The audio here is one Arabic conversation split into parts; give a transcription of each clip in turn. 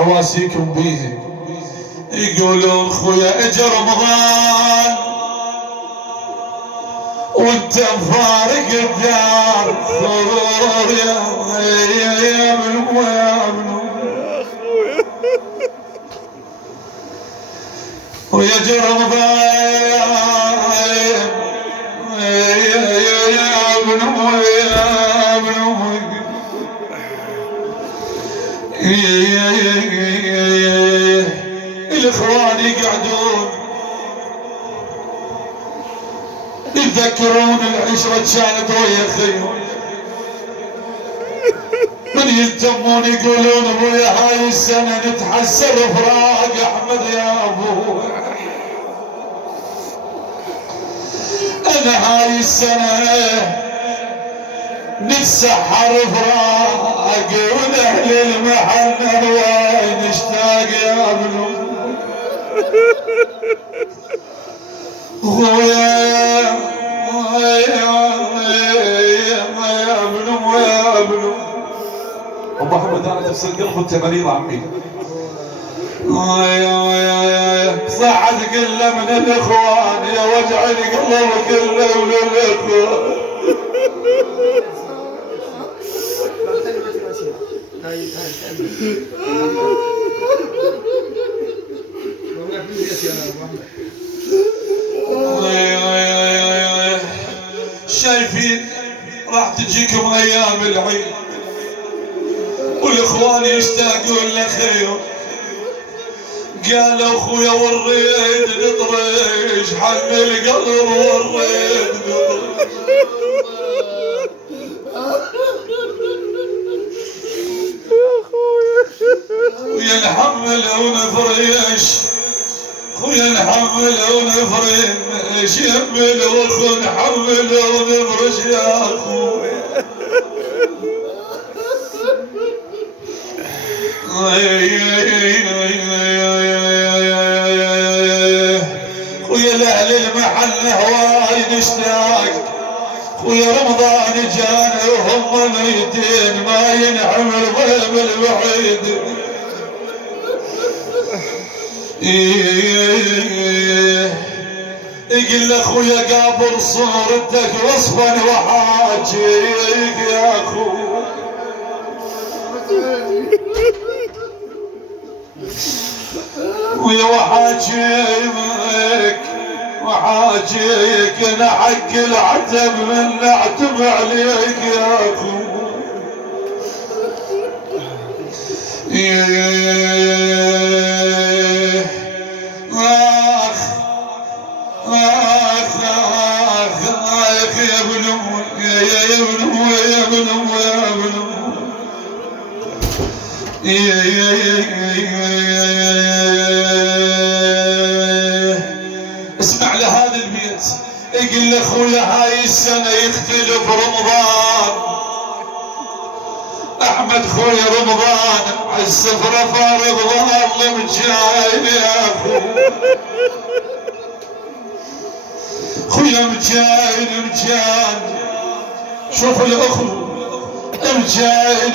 اواسيكم بيه. يقولون خويا اجى رمضان وانت مفارق الدار ضرور يا ابن ويا جى رمضان يا ابن الاخوان يقعدون يتذكرون العشرة كانت ويا خيهم، من يلتمون يقولون ابويا هاي السنة نتحسر فراق احمد يا ابو، انا هاي السنة نتسحر فراق والاهل المحنة وين نشتاق يا ابنو يا ابنو ابو احمد انا تفسير قلب انت مريض عمي. صعد كله من الاخوان يا وجع القلب كله من الاخوان. شايفين راح تجيكم ايام العيد والاخوان يشتاقون لخير. قالوا اخويا والريد نطرش حن القلب والريد نطرش. خويا نحمل ونفرش خويا نحمل ونفرش يمل واخو نحمل ونفرش يا اخويا. خويا لاهل المحل هواي نشتاق. خويا رمضان جانا وهم ميتين ما ينحمل ضيم الوحيد. يقول اخويا قابل صورتك وصفا وحاجيك يا اخو. ويا وحاجيك انا حق العتب من نعتب عليك يا اخو. اسمع لهذا البيت. يقول اخويا هاي السنة يختلف رمضان. احمد خويا رمضان عالسفرة فارغ ظل مجايل يا اخو. خويا مجايل شوف الاخو مجان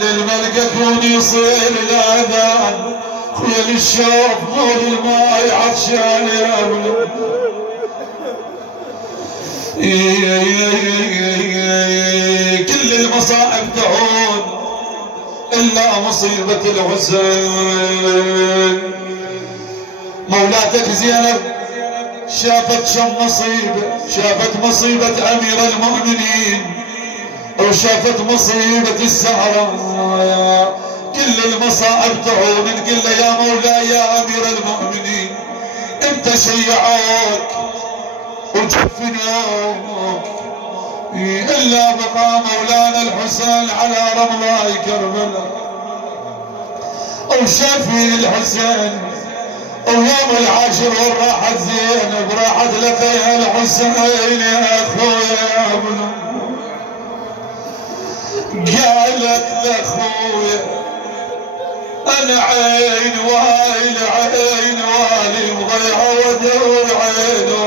للملقى كون يصير الاذان. خويا للشوف مول الماي عطشان يا ابنو. كل المصائب تعود الا مصيبة الحسين. مولاتك زينب شافت شم مصيبة، شافت مصيبة امير المؤمنين وشافت مصيبة الزهراء. كل المصائب تعود نقول له يا مولاي يا امير المؤمنين انت شيعوك وجفنوك الا بقى مولانا الحسين على رمضاء كربلاء وشافي الحسين. ويوم العاشر وراحت زينب راحت لك يا الحسين يا اخويا يا ابنو. قالت لاخويا انا عين والي مضيعه ودور عينه.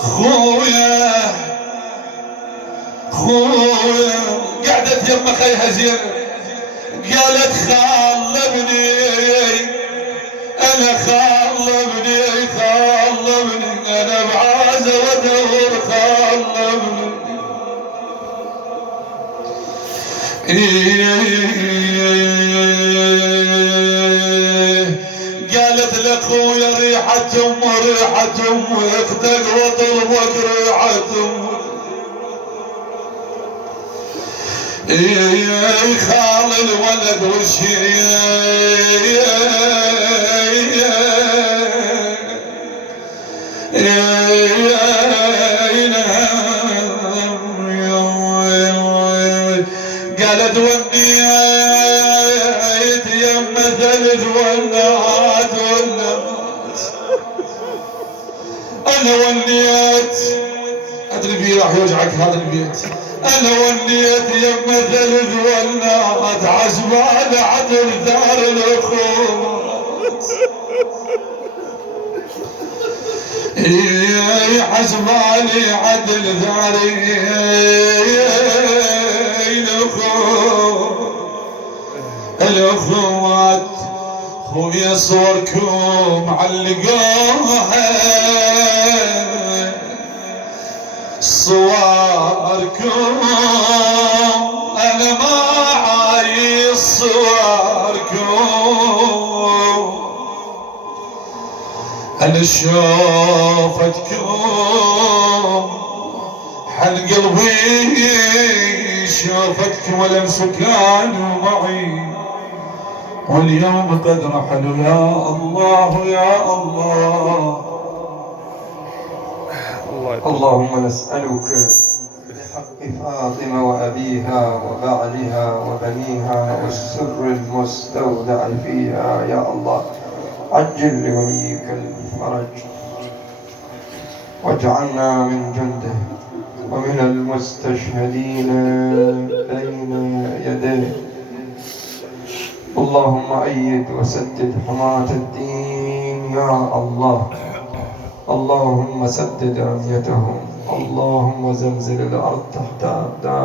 خويا اخويا قعدت يم خيها زينب قالت خلبني انا خلبني انا بعازة وادور خلبني قالت لاخويا ريحة اختك وطلبك ريحة خال الولد وشي قالت وديت يم ثلث ولات انا وليت ادري بيه راح يوجعك هذا البيت انا وليت يم ثلث ولات عزبال عدل دار الاخوات حسبالي عدل داري الاخوات خويا صوركم علقوها صوركم انا ما عايز صوركم انا شوفتكم حل قلبي شوفتكم ولمس كانوا معي واليوم قد رحلوا يا الله يا الله. اللهم نسألك بحق فاطمة وأبيها وبعلها وبنيها والسر المستودع فيها يا الله عجل لوليك الفرج واجعلنا من جنده ومن المستشهدين بين يديه. اللهم أيد وسدد حماة الدين يا الله. اللهم سدد رميتهم. اللهم زلزل الأرض تحت أقدامهم.